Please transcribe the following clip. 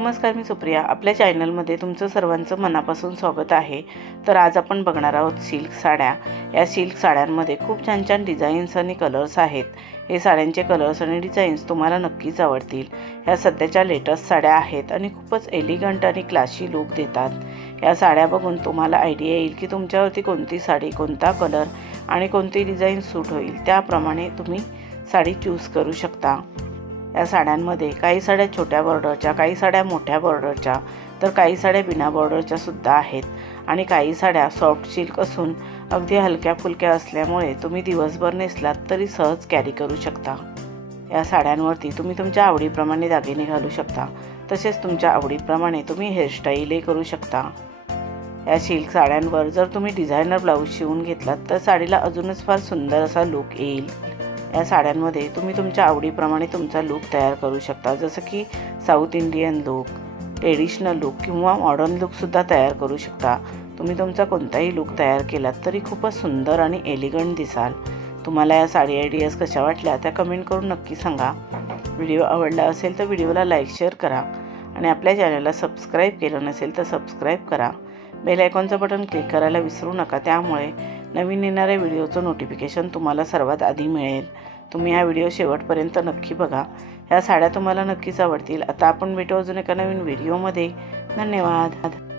नमस्कार, मी सुप्रिया. आपल्या चॅनलमध्ये तुमचं सर्वांचं मनापासून स्वागत आहे. तर आज आपण बघणार आहोत सिल्क साड्या. या सिल्क साड्यांमध्ये खूप छान छान डिझाईन्स आणि कलर्स आहेत. हे साड्यांचे कलर्स आणि डिझाईन्स तुम्हाला नक्कीच आवडतील. ह्या सध्याच्या लेटेस्ट साड्या आहेत आणि खूपच एलिगंट आणि क्लासी लुक देतात. या साड्या बघून तुम्हाला आयडिया येईल की तुमच्यावरती कोणती साडी, कोणता कलर आणि कोणती डिझाईन सूट होईल. त्याप्रमाणे तुम्ही साडी चूज करू शकता. या साड्यांमध्ये काही साड्या छोट्या बॉर्डरच्या, काही साड्या मोठ्या बॉर्डरच्या, तर काही साड्या बिना बॉर्डरच्या सुद्धा आहेत. आणि काही साड्या सॉफ्ट सिल्क असून अगदी हलक्या फुलक्या असल्यामुळे तुम्ही दिवसभर नेसलात तरी सहज कॅरी करू शकता. या साड्यांवरती तुम्ही तुमच्या आवडीप्रमाणे दागिने घालू शकता. तसेच तुमच्या आवडीप्रमाणे तुम्ही हेअरस्टाईलही करू शकता. या सिल्क साड्यांवर जर तुम्ही डिझायनर ब्लाऊज शिवून घेतलात तर साडीला अजूनच फार सुंदर असा लुक येईल. या साड्यांमध्ये तुम्ही तुमच्या आवडीप्रमाणे तुमचा लुक तयार करू शकता. जसं की south Indian look, traditional look किंवा मॉडर्न लुकसुद्धा तयार करू शकता. तुम्ही तुमचा कोणताही लुक तयार केलात तरी खूपच सुंदर आणि एलिगंट दिसाल. तुम्हाला या साडी आयडियाज कशा वाटल्या त्या कमेंट करून नक्की सांगा. व्हिडिओ आवडला असेल तर व्हिडिओला लाईक शेअर करा आणि आपल्या चॅनलला सबस्क्राईब केलं नसेल तर सबस्क्राईब करा. बेल आयकॉनचं बटन क्लिक करायला विसरू नका. त्यामुळे नवीन येणाऱ्या व्हिडिओचं नोटिफिकेशन तुम्हाला सर्वात आधी मिळेल. तुम्ही हा व्हिडिओ शेवटपर्यंत नक्की बघा. ह्या साड्या तुम्हाला नक्कीच आवडतील. आता आपण भेटू अजून एका नवीन व्हिडिओमध्ये. धन्यवाद.